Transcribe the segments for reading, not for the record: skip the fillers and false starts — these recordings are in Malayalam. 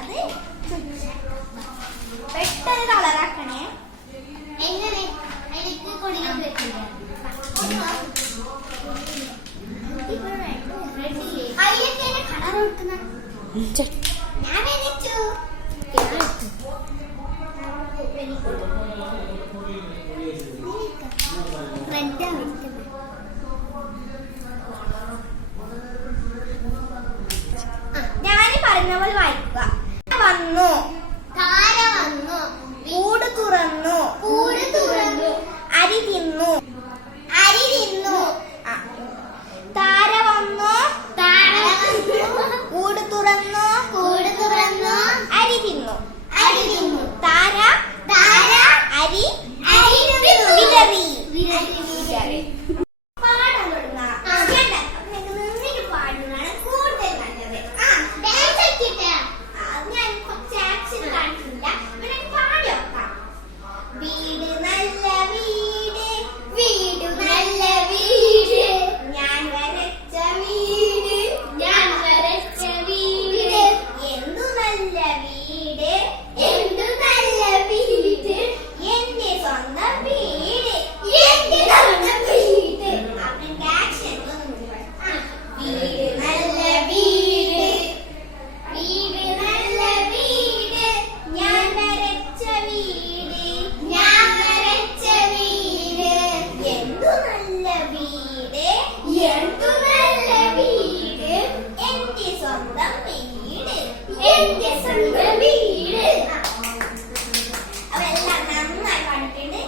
അത് പെട്ടെന്ന് കളറാക്കണേ. എങ്ങനെ എനിക്ക് കൊടിയിൽ വെക്കില്ല. അയ്യൊക്കെ കളർ കൊടുക്കുന്ന ഞാൻ വെച്ചു. ഞാൻ പറഞ്ഞ പോലെ വായിക്കുക. വന്നു, താര വന്നു, കൂട് തുറന്നു, കൂട് തുറന്നു, അരി തിന്നു, അരി തിന്നു. താര വന്നു, താര വന്നു, കൂട് തുറന്നു, കൂട് തുറന്നു, അരി തിന്നു, അരി തിന്നു. താര, താര, അരി, അരി വിതറി, വിതറി, വിതറി. പാടാൻ തുടങ്ങാം. നിന്നിട്ട് പാടുന്നതാണ് കൂടുതൽ നല്ലത്. ഞാൻ കുറച്ച് ആക്ഷൻ കാണിച്ചില്ല, പിന്നെ പാടി വെക്കാം. വീട് നല്ല വീട്, വീട് നല്ല വീട്, ഞാൻ വരച്ച വീട്, ഞാൻ വരച്ച വീട്. എന്തു നല്ല വീട്, എന്തു നല്ല വീട്, എന്റെ സ്വന്തം വീട്, എന്റെ സ്വന്തം വീട്. അവന്റെ ആക്ഷൻ വീട് നല്ല വീട്, വീട് നല്ല വീട്, ഞാൻ വരച്ച വീട്, ഞാൻ വരച്ച വീട്. എന്തു നല്ല വീട്, എന്തു നല്ല വീട്, എന്റെ സ്വന്തം വീട്, എന്റെ സ്വന്തം വീട്. അതെല്ലാം നന്നായി കണ്ടിട്ടുണ്ട്.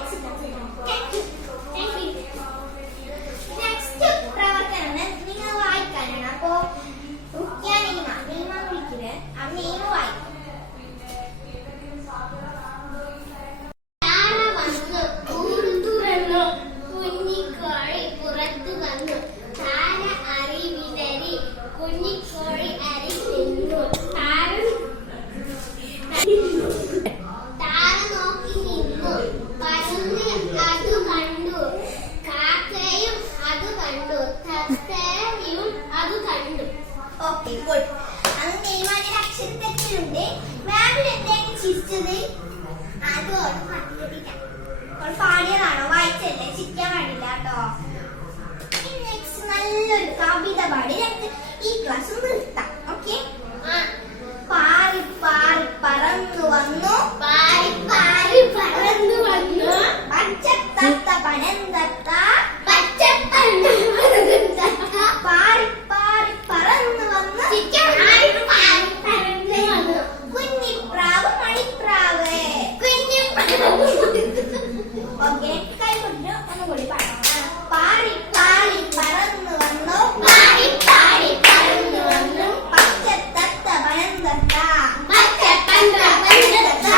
നെക്സ്റ്റ് പ്രവർത്തനം നിങ്ങൾ വായിക്കാനാണ്. അപ്പോ നീമ വിളിക്കുന്നത് ആ നീമ വായിക്കും. താര വന്നു, കൂട് തുറന്നു, കുഞ്ഞിക്കോഴി പുറത്തു വന്നു, താര അരി വിതറി, കുഞ്ഞിക്കോഴി അരി തിന്നു. താര നോക്കി നിന്നു, പരുന്ന് അത് കണ്ടു, കാക്കയും അത് കണ്ടു, തത്തയും അത് കണ്ടു. Okay, good. അത് നീമാന്റെ അക്ഷരം തെറ്റിലുണ്ട്. മാമിൽ എന്താണ് ചിരിച്ചത്? അത് പാടിയതാണോ? വായിച്ചല്ലേ, ചിരിക്കാൻ പാടില്ല കേട്ടോ. നെക്സ്റ്റ് നല്ലൊരു കവിത പാടി ഈ ക്ലാസ് നിർത്താം. ഓക്കെ. പാറി പാറി പറന്നു വന്നു, പാറി പാറി പറന്നു വന്നു, പച്ചത്തത്ത പനന്തത്ത, പച്ചത്തത്ത പനന്തത്ത. പാറി പാറി പറന്നു വന്നു, പാറി പാറി പറന്നു വന്നു, കുഞ്ഞിപ്രാവ് മണിപ്രാവ്, കുഞ്ഞിപ്രാവ്. ഓക്കെ, കൈ കൊണ്ട് ഒന്നുകൂടി പാടാം. പാറി പാറി പറന്നു വന്നു, പാറി പാറി പറന്നു വന്നു, പച്ചത്തത്ത പനന്തത്ത, പച്ചത്തത്ത പനന്തത്ത.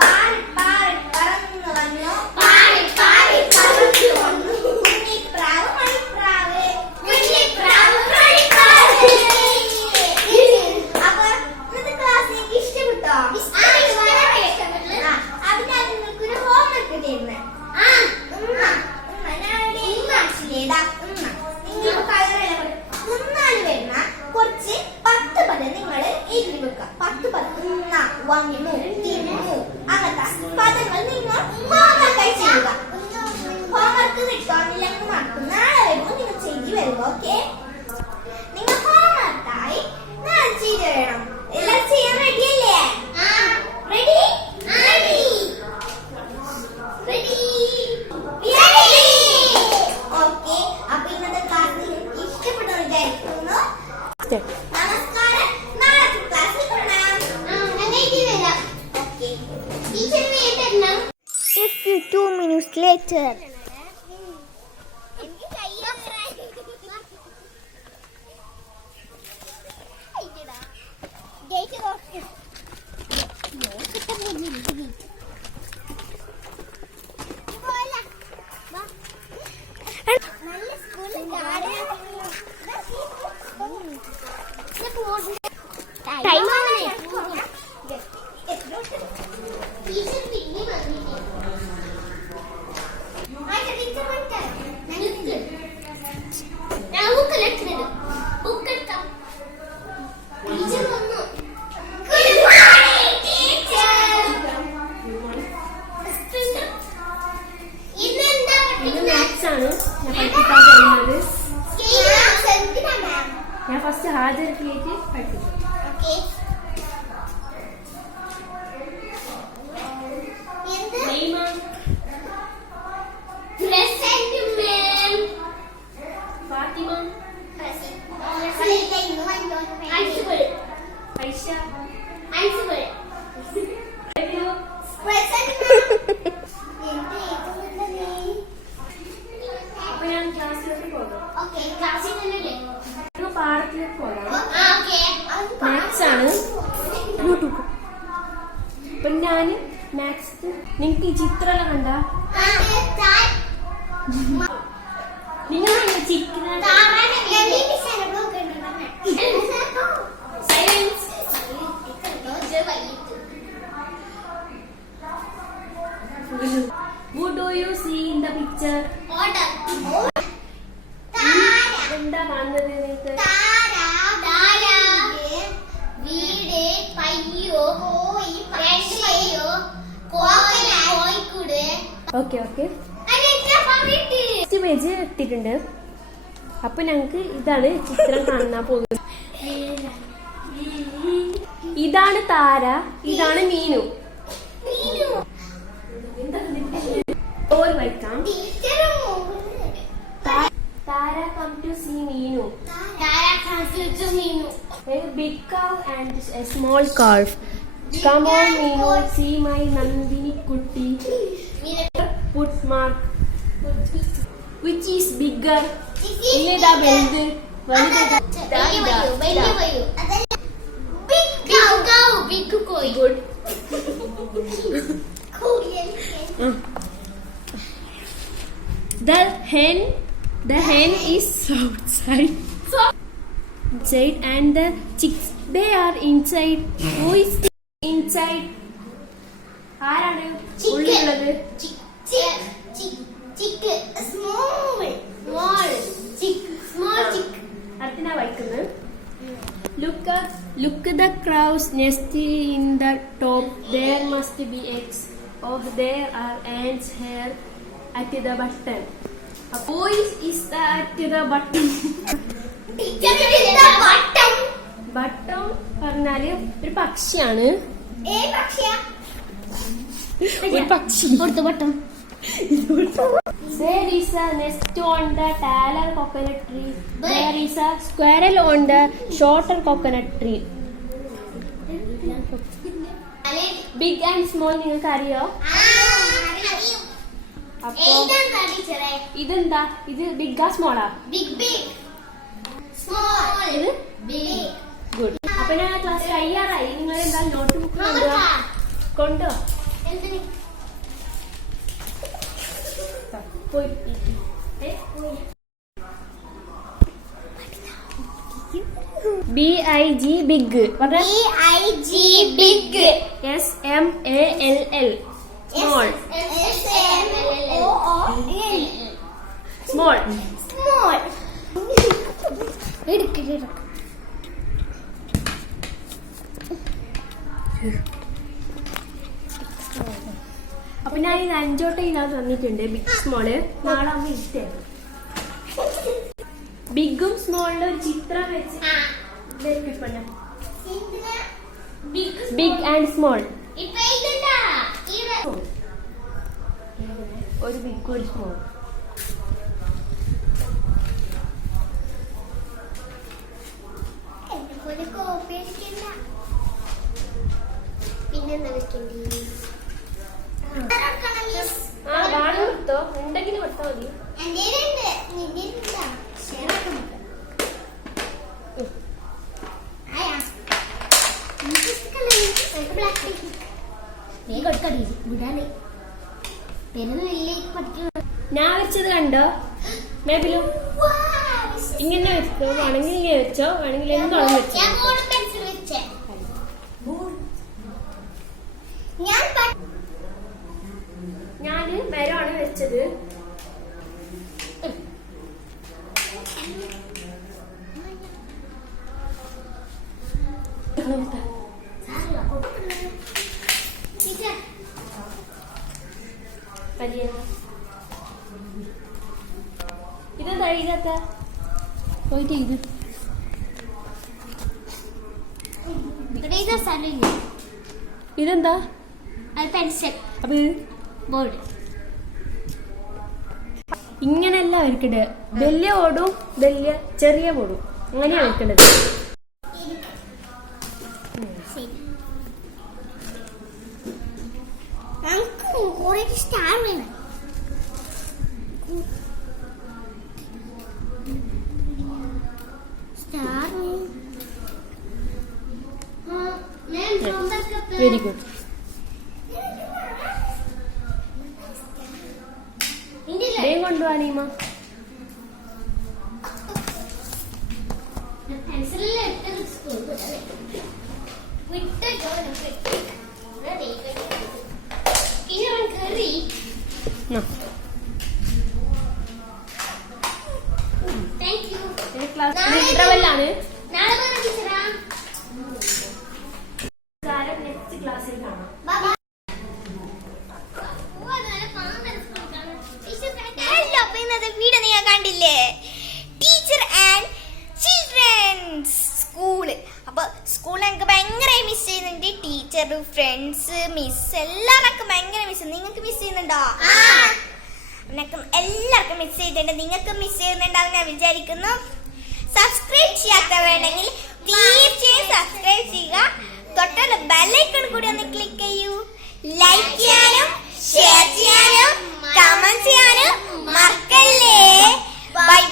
പാറി പാറി പറന്നു വന്നു, പാറി പാറി പറന്നു വന്നു, കുഞ്ഞിപ്രാവ് മണിപ്രാവ്, കുഞ്ഞിപ്രാവ് മണിപ്രാവ്. അപ്പൊ ഇന്നത്തെ ക്ലാസ് നിങ്ങൾക്ക് ഇഷ്ടപ്പെട്ടോ? അതിന് നിങ്ങൾക്കൊരു ഹോംവർക്ക് തരുന്നത്. വരുന്ന കുറച്ച് 10 പദം നിങ്ങൾ എഴുതി വെക്കുക. 10 പദം വന്നു, തിന്നു, അങ്ങനത്തെ പദങ്ങൾ നിങ്ങൾ ഹോംവർക്കായി ചെയ്യുക. ഹോംവർക്ക് കിട്ടാനില്ലെങ്കിൽ മാത്രം നാളെ വരുമ്പോൾ നിങ്ങൾ ചെയ്ത് വരുക. ഓക്കെ, നിങ്ങൾ ഹോംവർക്കായി നാളെ ചെയ്ത് തരണം. എല്ലാവരും ചെയ്യാൻ റെഡി അല്ലേ? Ready ready ready. ഓക്കെ, അപ്പൊ ഇന്നത്തെ ക്ലാസ് നിങ്ങൾക്ക് ഇഷ്ടപ്പെട്ടു വിചാരിക്കുന്നു. നമസ്കാരം. നാളത്തെ ക്ലാസ്സിൽ കാണാം. ഓക്കെ, ടീച്ചർ വേണ്ടണം. If you 2 minutes later. ഞാൻ ഫസ്റ്റ് ഹാജരത്തിലേക്ക് പഠിപ്പിച്ചു. ഓക്കെ. അപ്പൊ ഞാൻ ക്ലാസ്സിലേക്ക് പോകാം. ക്ലാസ്സിൽ പാടത്തിലേക്ക് പോകാം. മാത്സ് ആണ്. അപ്പൊ ഞാന് മാത്സ് നിങ്ങക്ക് ഈ ചിത്രമെല്ലാം കണ്ട നിങ്ങൾ ചിത്രം What do you see in the picture? എന്താ കാണുന്നത് നിങ്ങൾക്ക്? ഓക്കെ ഓക്കെ പേജ് എത്തിയിട്ടുണ്ട്. അപ്പൊ ഞങ്ങക്ക് ഇതാണ് ചിത്രം കാണാൻ പോകുന്നത്. ഇതാണ് താര, ഇതാണ് മീനു. ഓർ വയ്ക്കാം. Thara come to see Meenu. A big cow and a small calf. Come on Meenu, see my Nandini Kutti. Put mark. Which is bigger? Illeda velu. Big koi. Good. The hen is outside. Inside and the chicks they are inside. Who is inside? ആരാണ് ഉള്ളിലുള്ളത്? അടുത്ത വായിക്കുന്നത്. Look the crow's nest in the top. There must be eggs. Oh, there are ants here at the bottom. Who is at the bottom? ബട്ടം പറഞ്ഞാല് ഒരു പക്ഷിയാണ്. ഒരു പക്ഷി. There is a nest on the taller coconut tree. There is a squirrel on the shorter coconut tree. Big and small നിങ്ങൾക്ക് അറിയോ? അപ്പൊ ഇതെന്താ? ഇത് ബിഗ്ഗാ സ്മോളാ? ഗുഡ്. അപ്പൊ ഞാൻ ക്ലാസ് തയ്യാറായി. നിങ്ങൾ എന്താ നോട്ട് ബുക്ക് കൊണ്ടോ? BIG big. big. SMALL small. Small. അപ്പൊ ഞാൻ ഇത് 5 ഇതിനകത്ത് തന്നിട്ടുണ്ട്. ബിഗ് സ്മോള് നാളെ അമ്മ ഇഷ്ടം. ബിഗും സ്മോളിലും ഒരു ചിത്രം വെച്ച് ബിഗ് ആൻഡ് സ്മോൾ. ഒരു ബിഗ് ഒരു സ്മോൾ. പിന്നെന്താ വെക്കണ്ടേ? കൊടുത്തോ ഉണ്ടെങ്കിൽ കൊടുത്താൽ മതി. ഞാൻ വെച്ചത് കണ്ടോ? മേബിലു ഇങ്ങനെ വെച്ചോ, വേണമെങ്കിൽ ഇങ്ങനെ വെച്ചോ, വേണമെങ്കിൽ എന്താണ് വെച്ചോ. ഞാന് മരമാണ് വെച്ചത്. ഇതെന്താ എഴുതാത്ത? പോയിട്ട് ഇത് ഇത്ര സ്ഥലമില്ല. ഇതെന്താ? അത് പെൻസിൽ അപ്പൊ ബോർഡ്. ഇങ്ങനെയല്ല വരയ്ക്കേണ്ടത്. വലിയ ഓടും വലിയ ചെറിയ ബോർഡും അങ്ങനെയാണ് വരയ്ക്കേണ്ടത്. നമുക്ക് കുറെ സ്റ്റാർ വേണം. Star very good. വേഗം കൊണ്ടുപോവാ നീമ. ഇന്റർവെല്ലാണ്. നെക്സ്റ്റ് ക്ലാസ്സിൽ കാണാം. വീഡിയോ നിങ്ങൾ കണ്ടില്ലേ? Teacher and children's school. അപ്പൊ സ്കൂൾ എനിക്ക് ഭയങ്കരമായി മിസ് ചെയ്യുന്നുണ്ട്. ടീച്ചർ, ഫ്രണ്ട്സ്, മിസ് എല്ലാവർക്കും ഭയങ്കര മിസ്. നിങ്ങൾക്ക് മിസ് ചെയ്യുന്നുണ്ടോ? എനിക്ക് എല്ലാവർക്കും മിസ് ചെയ്തിട്ടുണ്ട്. നിങ്ങൾക്ക് മിസ് ചെയ്യുന്നുണ്ടാവും ഞാൻ വിചാരിക്കുന്നു. സബ്സ്ക്രൈബ് ചെയ്യാത്തവരുണ്ടെങ്കിൽ തീർച്ചയായും സബ്സ്ക്രൈബ് ചെയ്യുക. തൊട്ടുള്ള ബെല്ലൈക്കൺ കൂടി ഒന്ന് ക്ലിക്ക് ചെയ്യൂ. ലൈക്ക് ചെയ്യാനും ഷെയർ ചെയ്യാനും കമന്റ് ചെയ്യാനും മറക്കല്ലേ. ബൈ.